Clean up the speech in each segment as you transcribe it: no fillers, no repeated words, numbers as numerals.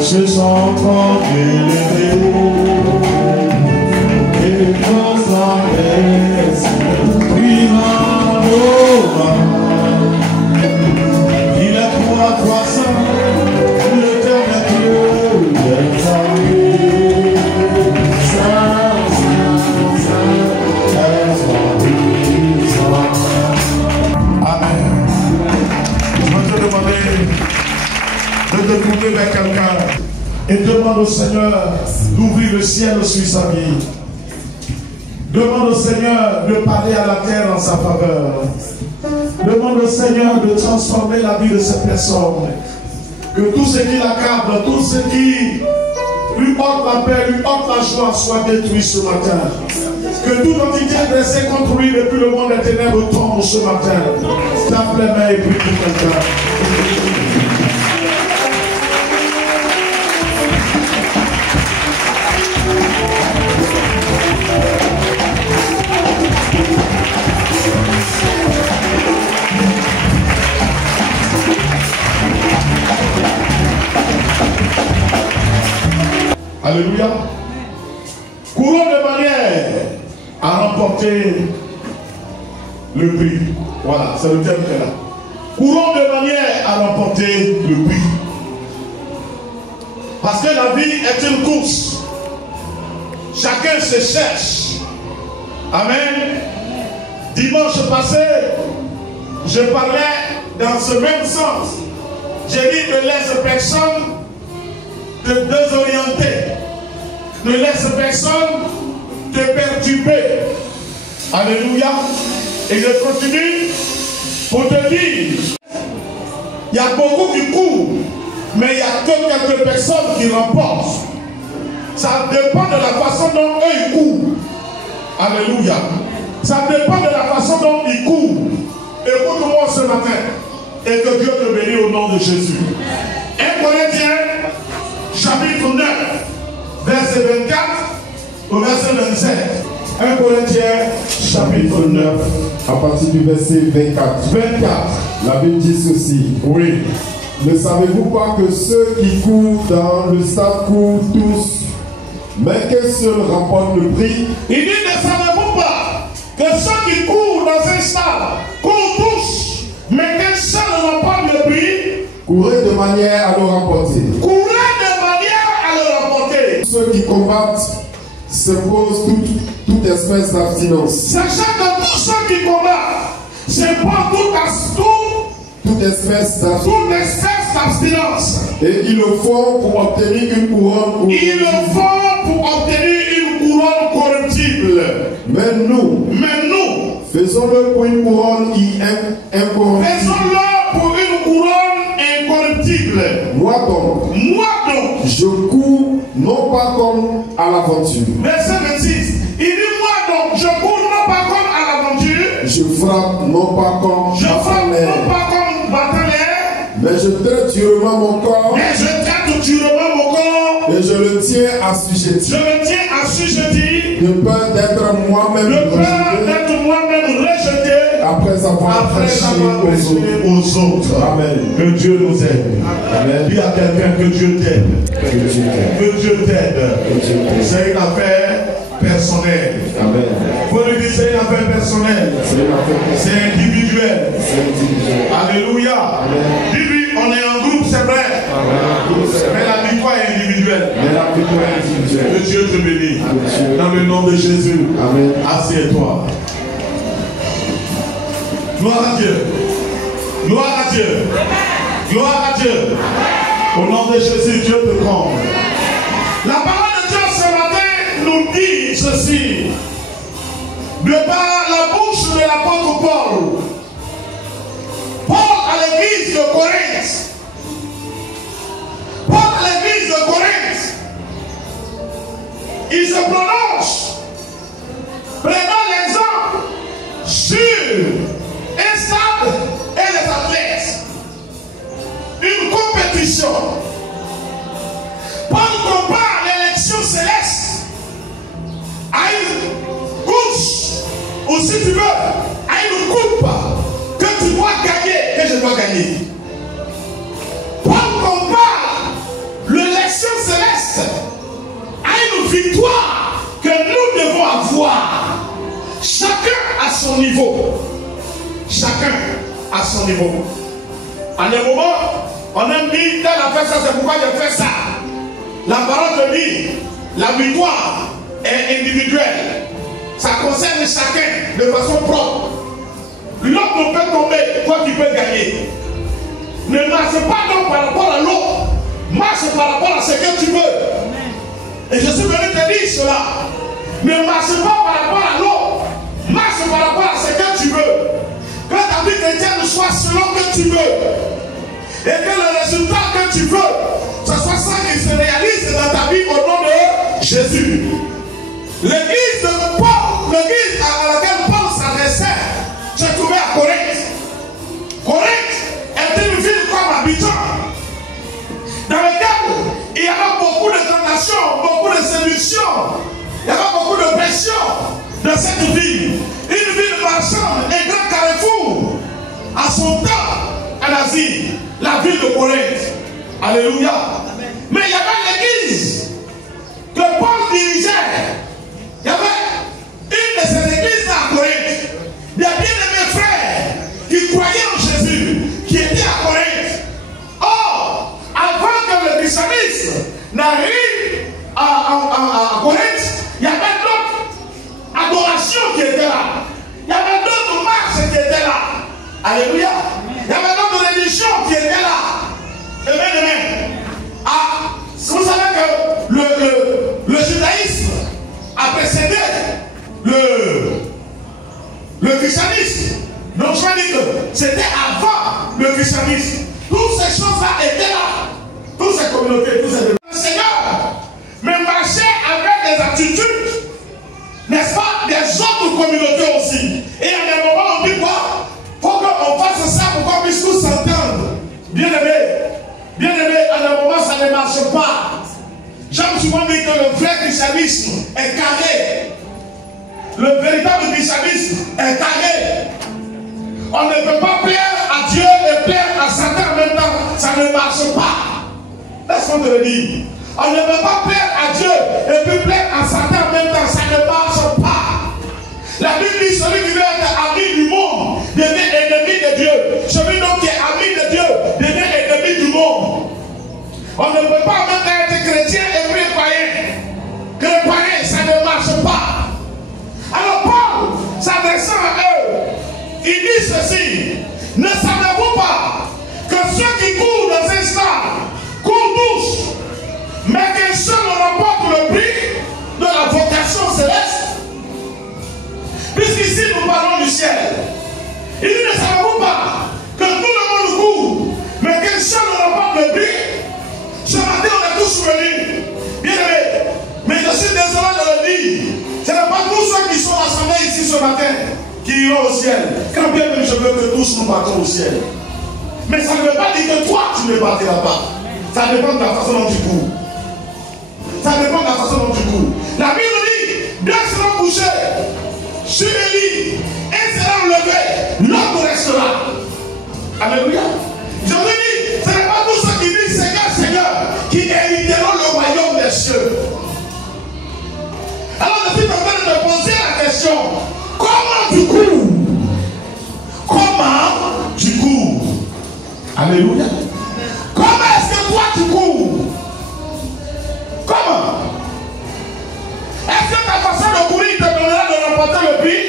je sens comme élevé, et constant puis ma il a pour la croissance, l'éternel Dieu de sa vie. Saint, Saint, Saint, est son Amen. Je vais te demander de te tourner vers quelqu'un et demande au Seigneur d'ouvrir le ciel sur sa vie. Demande au Seigneur de parler à la terre en sa faveur. Demande au Seigneur de transformer la vie de cette personne. Que tout ce qui l'accable, tout ce qui lui ôte la paix, lui ôte la joie soit détruit ce matin. Que toute entité dressée contre lui depuis le monde des ténèbres tombe ce matin. Tape les mains et prie pour quelqu'un. Alléluia. Courons de manière à remporter le prix. Voilà, c'est le thème qui est là. Courons de manière à remporter le prix. Parce que la vie est une course. Chacun se cherche. Amen. Dimanche passé, je parlais dans ce même sens. J'ai dit ne laisse personne te désorienter. Ne laisse personne te perturber. Alléluia. Et je continue pour te dire, il y a beaucoup qui courent, mais il y a que quelques personnes qui remportent. Ça dépend de la façon dont eux ils courent. Alléluia. Ça dépend de la façon dont ils courent. Écoute-moi ce matin. Et que Dieu te bénisse au nom de Jésus. 1 Corinthiens, chapitre 9, verset 24 au verset 27. 1 Corinthiens, chapitre 9. À partir du verset 24. 24. La Bible dit ceci. Oui. Ne savez-vous pas que ceux qui courent dans le stade courent tous, mais qu'un seul remporte le prix? Il dit, ne savez-vous pas que ceux qui courent dans un stade courent tous, mais qu'un seul remporte le prix? Courez de manière à le remporter. Courez de manière à le remporter. Ceux qui combattent s'imposent toute espèce d'abstinence. Sachant que tous ceux qui combattent s'imposent toute espèce d'abstinence. Et ils le font pour obtenir une couronne. Ils le font pour obtenir une couronne corruptible. Mais nous, faisons-le pour une couronne incorruptible. Faisons-le pour une couronne incorruptible. Moi donc, je cours non pas comme à l'aventure. Verset 26. Il dit, moi donc, je cours non pas comme à l'aventure. Je frappe non pas comme batailleur. Mais je traite durement mon corps. Et je le tiens assujetti. De peur d'être moi-même rejeté. Après avoir prêché aux autres. Amen. Que Dieu nous aide. Amen. Dis à quelqu'un que Dieu t'aide. Que Dieu t'aide. C'est une affaire personnelle. Amen. Faut lui dire c'est une affaire personnelle. C'est individuel. Alléluia. Dis-lui, on est en groupe, c'est vrai. Mais la victoire est individuelle. Que Dieu te bénisse. Dans le nom de Jésus. Assieds-toi. Gloire à Dieu. Gloire à Dieu. Gloire à Dieu. Au nom de Jésus, Dieu te comble. La parole de Dieu ce matin nous dit ceci. De par la bouche de l'apôtre Paul. Paul à l'église de Corinthe. Paul à l'église de Corinthe. Il se prononce. Prenons l'exemple sur un stade et les athlètes. Une compétition. Paul compare l'élection céleste à une course, ou si tu veux, à une coupe que tu dois gagner, que je dois gagner. Paul compare niveau. À un moment, on aime dire, tel a fait ça, c'est pourquoi j'ai fait ça. La parole te dit, la victoire est individuelle. Ça concerne chacun de façon propre. L'autre ne peut tomber, toi tu peux gagner. Ne marche pas donc par rapport à l'autre. Marche par rapport à ce que tu veux. Et je suis venu te dire cela. Ne marche pas par rapport à l'autre. Marche par rapport à ce que tu veux. Que ta vie chrétienne soit selon que tu veux. Et que le résultat que tu veux, ce soit ça qui se réalise dans ta vie au nom de Jésus. L'église de Paul, l'église à laquelle Paul s'adressait, se trouvait à Corinthe. Corinthe était une ville comme Abidjan, dans laquelle il y avait beaucoup de tentations, beaucoup de séductions, il y avait beaucoup de pression dans cette ville. Une ville marchande, un grand carrefour. À son temps, en Asie, la ville de Corinthe. Alléluia. Amen. Mais il y avait l'église que Paul dirigeait. Il y avait une de ces églises à Corinthe. Des bien-aimés frères qui croyaient en Jésus, qui étaient à Corinthe. Or, avant que le christianisme n'arrive à Corinthe, il y avait d'autres adorations qui étaient là. Il y avait d'autres marches qui étaient là. Alléluia. Il y avait d'autres religions qui étaient là. Amen. Ah, vous savez que le judaïsme a précédé le christianisme. Donc je vais dire que c'était avant le christianisme. Toutes ces choses-là étaient là. Toutes ces communautés, tous ces... Le Seigneur, mais marchait avec des attitudes, n'est-ce pas, des autres communautés aussi. Et à un moment, on dit quoi? Faut qu'on fasse ça pour qu'on puisse tous s'entendre. Bien-aimé, à un moment, ça ne marche pas. J'aime souvent dire que le vrai christianisme est carré. Le véritable christianisme est carré. On ne peut pas plaire à Dieu et plaire à Satan en même temps. Ça ne marche pas. Laisse-moi te le dire. On ne peut pas plaire à Dieu et puis plaire à Satan en même temps. Ça ne marche pas. La Bible dit celui qui veut être ami du monde devient ennemi de Dieu. Celui donc qui est ami de Dieu devient ennemi du monde. On ne peut pas même être chrétien et puis païen. Que le païen, ça ne marche pas. Alors Paul, s'adressant à eux, il dit ceci: ne savez-vous pas que ceux qui courent dans un stade courent tous, mais qu'un seul remporte le prix de la vocation céleste? Puisqu'ici nous parlons du ciel, il dit: ne savez-vous pas que tout le monde court, mais qu'un seul remporte le prix? Ce matin, on est tous venus. Bien aimé, mais je suis désolé de le dire. Ce n'est pas tous ceux qui sont rassemblés ici ce matin qui iront au ciel. Quand bien même je veux que tous nous partons au ciel. Mais ça ne veut pas dire que toi tu ne partiras pas. Ça dépend de la façon dont tu cours. Ça dépend de la façon dont tu cours. La Bible dit: deux seront couchés sur les lits, un sera enlevé, l'autre restera. Alléluia. Je vous dis, ce n'est pas tous ceux qui disent Seigneur, Seigneur, qui hériteront le royaume des cieux. Alors je suis en train de te poser la question: comment tu cours? Comment tu cours? Alléluia. Comment est-ce que toi tu cours? Comment? Est-ce que ta façon de courir te donnera de remporter le prix?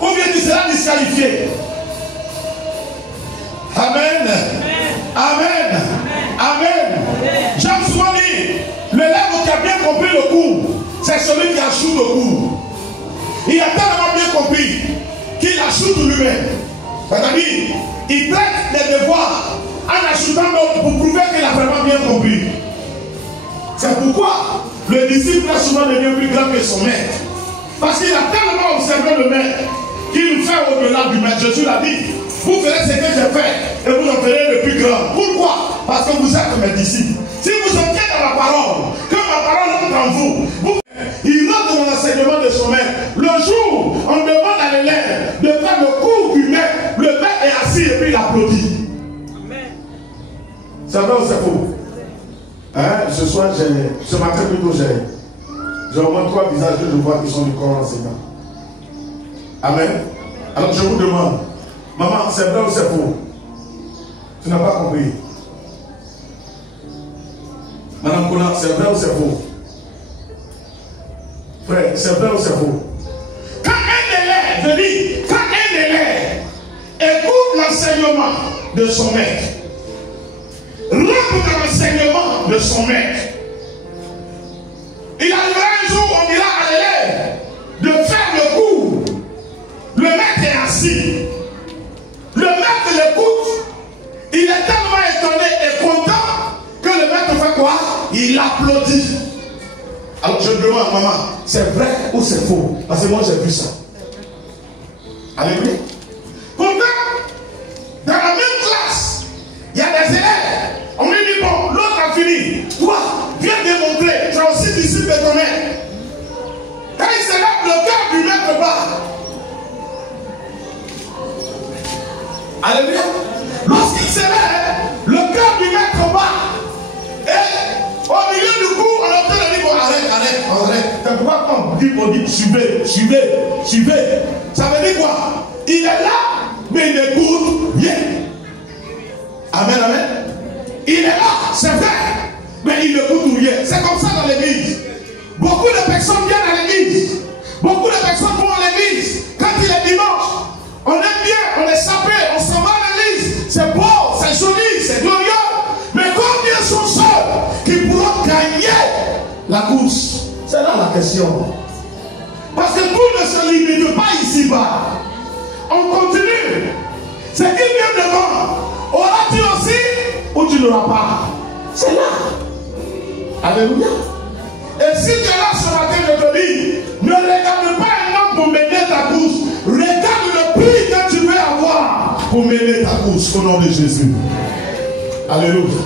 Ou bien tu seras disqualifié? Amen. Amen. Amen. J'aime souvent dire, l'élève qui a bien compris le cours, c'est celui qui ajoute le cours. Il a tellement bien compris qu'il ajoute lui-même. C'est-à-dire, il traite les devoirs en ajoutant d'autres pour prouver qu'il a vraiment bien compris. C'est pourquoi le disciple a souvent devenu plus grand que son maître. Parce qu'il a tellement observé le maître qu'il fait au-delà du maître. Jésus l'a dit: vous ferez ce que j'ai fait et vous en ferez le plus grand. Pourquoi? Parce que vous êtes mes disciples. Si vous entrez dans la parole, que ma parole entre en vous, il rentre dans l'enseignement de son maître. Le jour, on demande à l'élève de faire le cours du maître. Le maître est assis et puis il applaudit. C'est vrai ou c'est faux? Hein? Ce soir, ce matin plutôt, j'ai au moins 3 visages que je vois qui sont du corps enseignant. Amen. Alors je vous demande, Maman, c'est vrai ou c'est faux? Tu n'as pas compris. Madame Kona, c'est vrai ou c'est faux? Frère, c'est vrai ou c'est faux? Quand un élève, je dis, quand un élève écoute l'enseignement de son maître, rentre dans l'enseignement de son maître, il arrivera un jour où on dira à l'élève de faire le cours. Le maître est assis. Le maître l'écoute. Il est tellement étonné et content que le maître fait quoi? Il applaudit. Alors je demande, maman, c'est vrai ou c'est faux? Parce que moi j'ai vu ça. Alléluia. Pourtant, dans la même classe, il y a des élèves. On lui dit, bon, l'autre a fini. Toi, viens démontrer. Tu as aussi disciple de ton maître. Quand il se lève, le cœur du maître bat. Alléluia. Lorsqu'il se lève, le cœur du maître bat. Et au milieu du cours, on est en train de dire, bon, arrête. C'est pourquoi on dit, suivez. Ça veut dire quoi? Il est là, mais il n'écoute rien. Amen. Il est là, c'est vrai, mais il n'écoute rien. C'est comme ça dans l'église. Beaucoup de personnes viennent à l'église. Beaucoup de personnes vont à l'église. Quand il est dimanche, on aime bien, on est sapé, on s'en va à l'église. C'est beau, c'est joli, c'est glorieux. Mais combien sont ceux qui pourront gagner la course? C'est là la question. Parce que tout ne se limite pas ici-bas. On continue. Ce qui vient devant, auras-tu aussi ou tu n'auras pas? C'est là. Alléluia. Et si tu es là ce matin, je te dis, ne regarde pas un homme pour mener ta course. Regarde le prix que tu veux avoir pour mener ta course au nom de Jésus. Alléluia.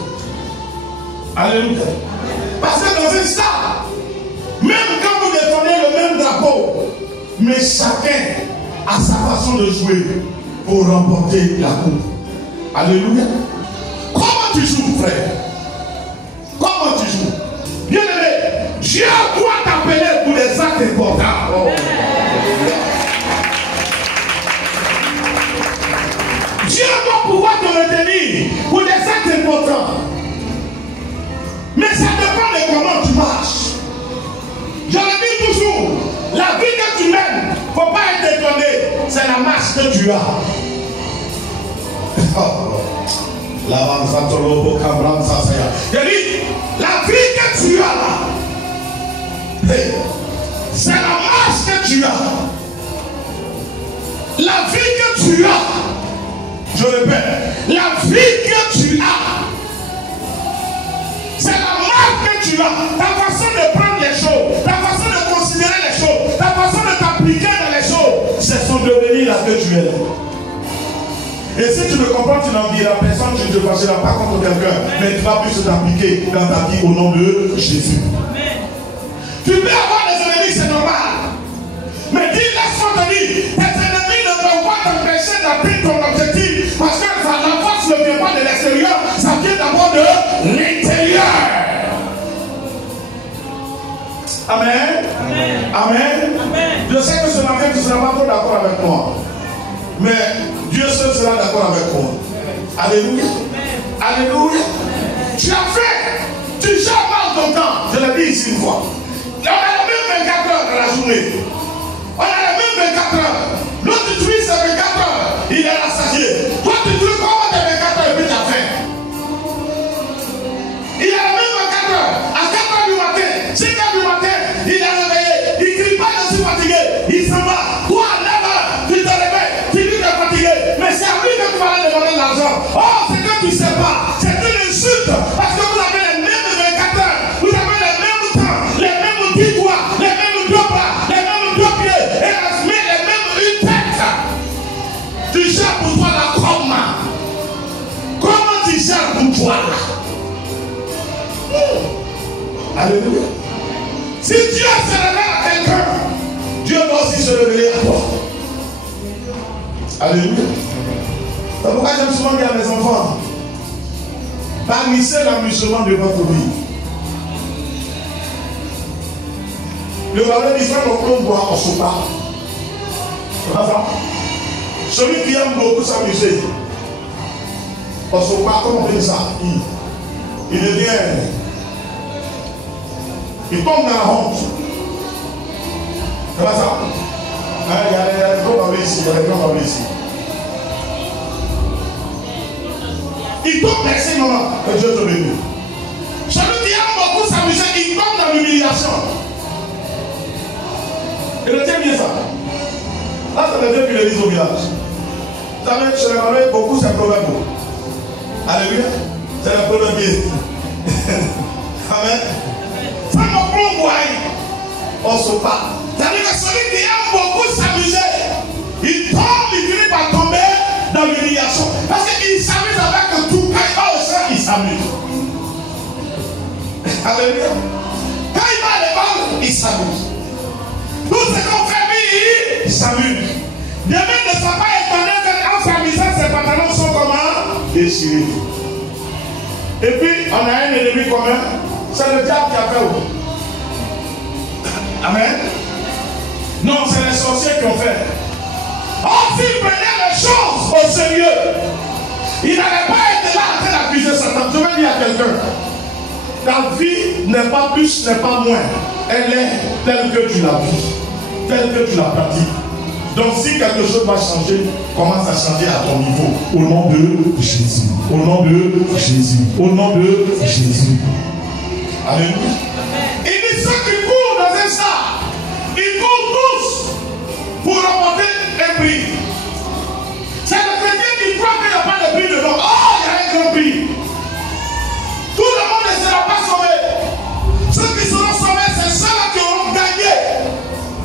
Parce que dans un stade, même quand vous défendez le même drapeau, mais chacun a sa façon de jouer pour remporter la coupe. Alléluia. Comment tu joues, frère? Comment tu joues? Bien aimé, Dieu doit t'appeler pour des actes importants. Oh. Dieu doit pouvoir te retenir pour des actes importants. Mais ça dépend de comment tu marches. Je le dis toujours, la vie que tu mènes, il ne faut pas être étonné. C'est la marche que tu as. Je dis, la vie que tu as là, c'est la marche que tu as. La vie que tu as, je répète, la vie que tu as, c'est la marche que tu as. Ta façon de prendre les choses, ta façon de considérer les choses, ta façon de t'appliquer dans les choses, c'est son devenir là que tu es là. Et si tu ne comprends, tu n'en diras personne, tu ne te fâcheras pas contre quelqu'un, mais tu vas plus t'appliquer dans ta vie au nom de Jésus. Tu peux avoir des ennemis, c'est normal. Mais dis, laisse-moi te dire, tes ennemis ne peuvent pas t'empêcher d'atteindre ton objectif. Parce que la force ne vient pas de l'extérieur, ça vient d'abord de l'intérieur. Amen. Je sais que ce matin, tu ne seras pas trop d'accord avec moi. Mais Dieu seul sera d'accord avec moi. Alléluia. Tu as fait, tu gères mal ton temps. Je l'ai dit ici une fois. On a les mêmes 24 heures dans la journée. On a les mêmes 24 heures. L'autre utilise ses 24 heures. Il est rassasié. Toi, tu utilises comment tes 24 heures et puis tu as faim. Il a les mêmes 24 heures. À 4 heures du matin, 5 heures du matin, il est réveillé. Il ne crie pas, je suis fatigué. Il s'en va. Toi, à 9 heures, tu te réveilles. Tu dis que tu es fatigué. Mais c'est à lui que tu vas aller demander de l'argent. Oh, c'est que tu ne sais pas. C'est une insulte. Parce que vous avez les mêmes 24 heures. Vous avez les mêmes temps, les mêmes 10 doigts, les mêmes 2 bras, les mêmes 2 pieds. Et les mêmes une tête. Tu gères pour toi là comment? Comment tu gères pour toi là? Alléluia. Si Dieu se révèle à quelqu'un, Dieu doit aussi se révéler à toi. Alléluia. C'est pourquoi j'aime souvent dire à mes enfants, bannissez l'amusement de votre vie. Le valeur d'Israël au plan bois en sopa. Celui qui aime beaucoup s'amuser. Parce qu'on va, comment on fait ça? Il devient. Il tombe dans la honte. C'est pas ça? Il y a des grands babés ici. Il tombe, merci maman. Que Dieu te bénisse. Celui qui aime beaucoup s'amuser, il tombe dans l'humiliation. Et retiens bien ça. Là, c'est le Dieu qui le dit au village. Vous savez, chez les mamans, beaucoup c'est un proverbe. Alléluia. C'est le proverbe. Amen. Ça me prend moi. On se parle. C'est-à-dire que celui qui aime beaucoup s'amuser, il tombe, il finit par tomber dans l'humiliation. Parce qu'il s'amuse avec tout. Quand il va au sein, il s'amuse. Alléluia. Quand il va à l'école, il s'amuse. Tout ce qu'on fait, lui, il s'amuse. Demain ne soit pas étonné qu'en s'amusant, ses pantalons sont comment? Déchirés. Et puis, on a un ennemi commun. C'est le diable qui a fait. Amen. Non, c'est les sorciers qui ont fait. Or, s'ils prenaient les choses au sérieux, ils n'allaient pas être là en train d'accuser Satan. Je vais dire à quelqu'un, ta vie n'est pas plus, n'est pas moins. Elle est telle que tu la vis, telle que tu la pratiques. Donc si quelque chose va changer, commence à changer à ton niveau. Au nom de Jésus. Au nom de Jésus. Au nom de Jésus. Alléluia. Il dit ceux qui courent dans un stade, ils courent tous pour remporter un prix. C'est le chrétien qui croit qu'il n'y a pas de prix devant. Oh, il y a un grand prix. Tout le monde ne sera pas sauvé. Ceux qui seront sauvés, c'est ceux-là qui auront gagné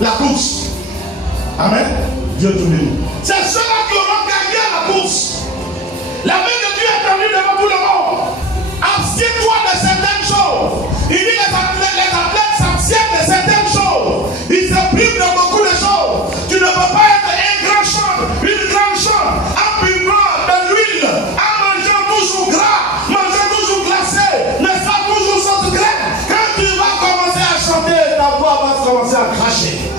la course. Amen. Dieu te bénit. C'est ceux-là qui auront gagné la course. La main de Dieu est tendue devant tout le monde. Abstiens-toi de certaines choses. Il dit les athlètes s'abstiennent de certaines choses. Ils se privent de beaucoup de choses. Tu ne peux pas être un grand champ, une grande chambre, en buvant de l'huile, en mangeant toujours gras, mangeant toujours glacé, n'est-ce pas toujours sauce graine. Quand tu vas commencer à chanter, ta voix va commencer à cracher.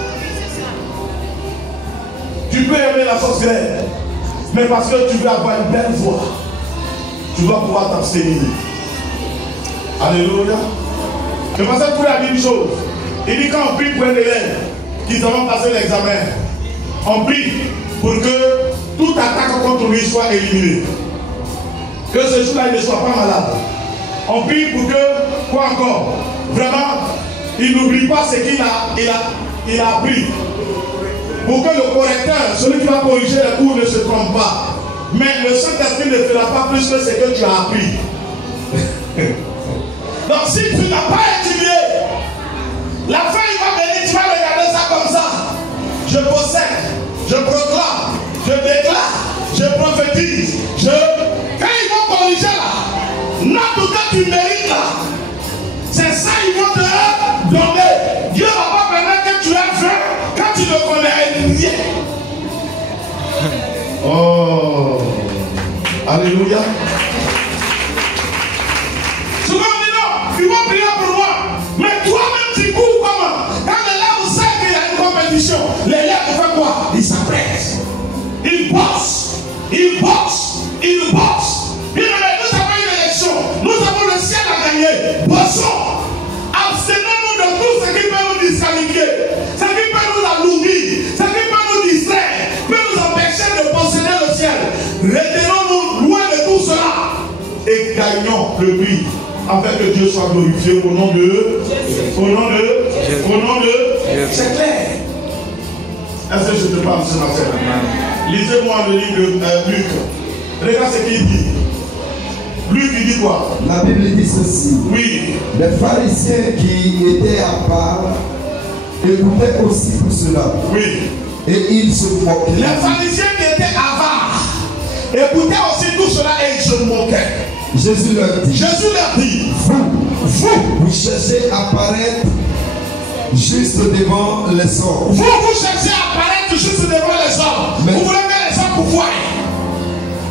Tu peux aimer la sauce graine, mais parce que tu veux avoir une belle voix, tu dois pouvoir t'abstenir. Alléluia. Le pasteur Touré a dit une chose. Il dit quand on prie pour un élève qui va passer l'examen, on prie pour que toute attaque contre lui soit éliminée. Que ce jour-là, il ne soit pas malade. On prie pour que, quoi encore, vraiment, il n'oublie pas ce qu'il a appris. Pour que le correcteur, celui qui va corriger les cours, ne se trompe pas. Mais le Saint-Esprit ne fera pas plus que ce que tu as appris. Donc si tu n'as pas étudié, la fin il va venir, tu vas regarder ça comme ça. Je possède, je proclame, je déclare, je prophétise. Quand ils vont corriger là, n'importe que tu mérites là, c'est ça ils vont te donner. Dieu ne va pas permettre que tu aies faim quand tu ne connais rien. Oh, alléluia. Souvent on dit non, ils vont prier pour moi. Mais toi-même tu cours comment? Quand l'élève sait qu'il y a une compétition, l'élève fait quoi? Il s'apprête. Il bosse. Il bosse. Il bosse. Bien aimé, nous avons une élection. Nous avons le ciel à gagner. Bossons. Abstenons-nous de tout ce qui peut nous disqualifier. Ce qui peut nous alourdir. Ce qui peut nous distraire. Peut nous empêcher de posséder le ciel. Retenons-nous loin de tout cela. Et gagnons le prix. Afin que Dieu soit glorifié au nom de Jésus. Au nom de c'est clair. Est-ce que je te parle ce matin? Lisez-moi le livre de Luc. Regarde ce qu'il dit. Luc, il dit quoi? La Bible dit ceci. Oui. Les pharisiens qui étaient à part écoutaient aussi tout cela. Oui. Et ils se moquaient. Les pharisiens qui étaient avares écoutaient aussi tout cela et ils se moquaient. Jésus leur dit, vous cherchez à paraître juste devant les hommes. Vous cherchez à paraître juste devant les hommes. Vous voulez que les hommes vous voient.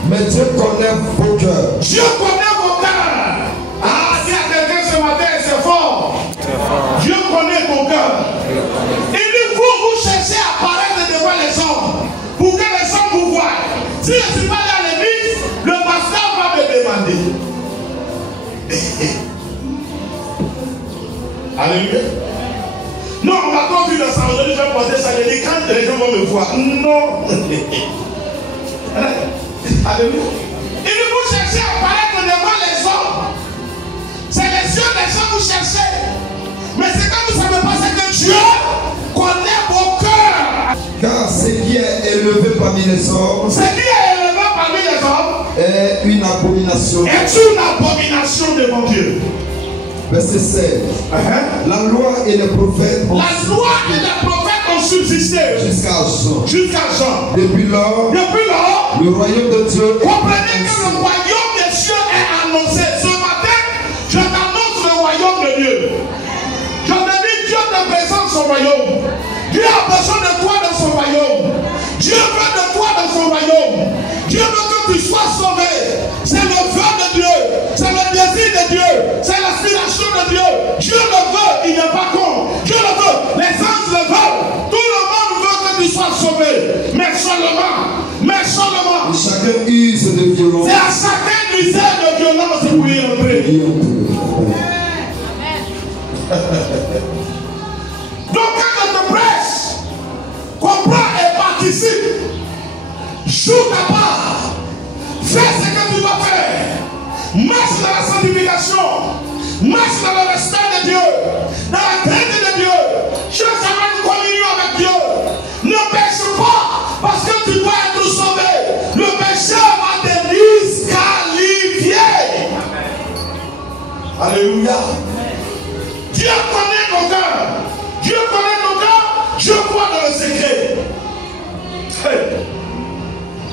Mais Dieu connaît vos cœurs. Dieu connaît vos cœurs. Ah, dis à quelqu'un ce matin, c'est fort. Dieu connaît ton cœur. Il dit, vous cherchez à paraître devant les hommes pour que les hommes vous voient. Alléluia. Non, on m'a conduit dans ça, aujourd'hui je vais porter ça, je dis quand les gens vont me voir. Non. Alléluia. Il vous cherchez à apparaître devant les hommes. C'est les yeux des gens que vous cherchez. Mais c'est quand vous ne savez pas, c'est que Dieu connaît vos cœurs. Car ce qui est élevé parmi les hommes, Ce qui est élevé parmi les hommes est une abomination. est une abomination devant Dieu. Verset 16. La loi et les prophètes ont La loi et les prophètes ont subsisté jusqu'à Jean. jusqu'à Jean. Depuis lors, le royaume de Dieu Comprenez que le royaume des cieux est annoncé. Ce matin, je t'annonce le royaume de Dieu. Je te dis, Dieu te présente son royaume. Dieu a besoin de toi dans son royaume. Dieu veut de toi dans son royaume. Dieu veut que tu sois sauvé. C'est le vœu de Dieu. C'est le désir de Dieu. C'est l'aspiration de Dieu. Dieu le veut. Il n'est pas con. Dieu le veut. Les anges le veulent. Tout le monde veut que tu sois sauvé. Mais seulement. chacun use de violence. C'est à chacun d'user de violence pour y entrer. Donc quand on te presse, comprends et participe. Joue ta part. Fais ce que tu dois faire. Marche dans la sanctification. Marche dans le respect de Dieu. Dans la crainte de Dieu. Cherche à avoir une communion avec Dieu. Ne pêche pas parce que tu dois être sauvé. Le péché va te disqualifier. Alléluia. Dieu connaît ton cœur. Dieu connaît ton cœur. Dieu voit dans le secret. Hey.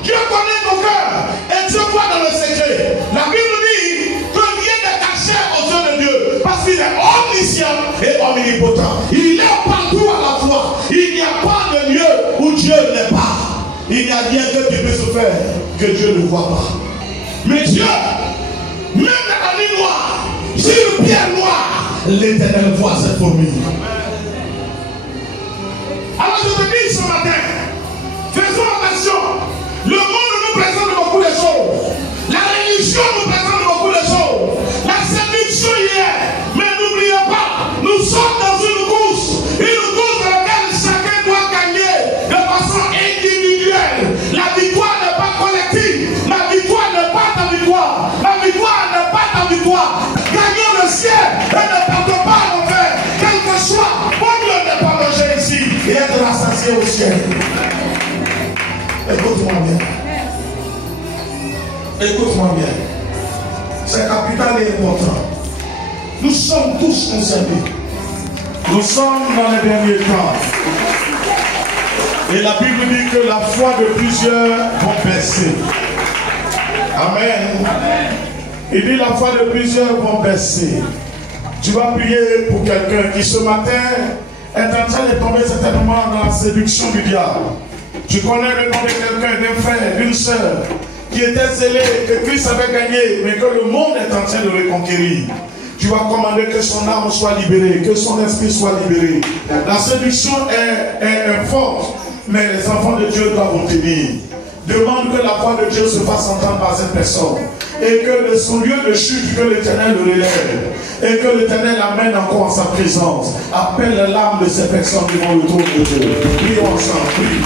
Dieu connaît ton cœur et Dieu voit dans le secret. La Bible dit que rien n'est caché aux yeux de Dieu parce qu'il est omniscient et omnipotent. Il est partout à la fois. Il n'y a pas de lieu où Dieu n'est pas. Il n'y a rien que tu peux se faire que Dieu ne voit pas. Mais Dieu, même dans la nuit noire, sur le pierre noir, l'Éternel voit cette fourmi. Alors je te dis ce matin, faisons attention. Le monde nous présente beaucoup de choses. La religion nous présente beaucoup de choses. La séduction y est. Mais n'oubliez pas, nous sommes dans une course dans laquelle chacun doit gagner de façon individuelle. La victoire n'est pas collective. La victoire n'est pas ta victoire. La victoire n'est pas ta victoire. Gagnons le ciel et ne perdons pas l'enfer. Quel que soit, bon Dieu n'est pas manger ici et être rassasié au ciel. Écoute-moi bien. Écoute-moi bien. C'est capital et important. Nous sommes tous concernés. Nous sommes dans les derniers temps. Et la Bible dit que la foi de plusieurs vont baisser. Amen. Il dit la foi de plusieurs vont baisser. Tu vas prier pour quelqu'un qui ce matin est en train de tomber certainement dans la séduction du diable. Tu connais le nom de quelqu'un, d'un frère, d'une soeur, qui était zélé, que Christ avait gagné, mais que le monde est en train de reconquérir. Tu vas commander que son âme soit libérée, que son esprit soit libéré. La séduction est forte, mais les enfants de Dieu doivent obtenir. Demande que la voix de Dieu se fasse entendre par cette personne. Et que de son lieu de chute, que l'Éternel le relève. Et que l'Éternel l'amène encore en sa présence. Appelle l'âme de ces personnes devant le trône de Dieu. Prions ensemble, prie.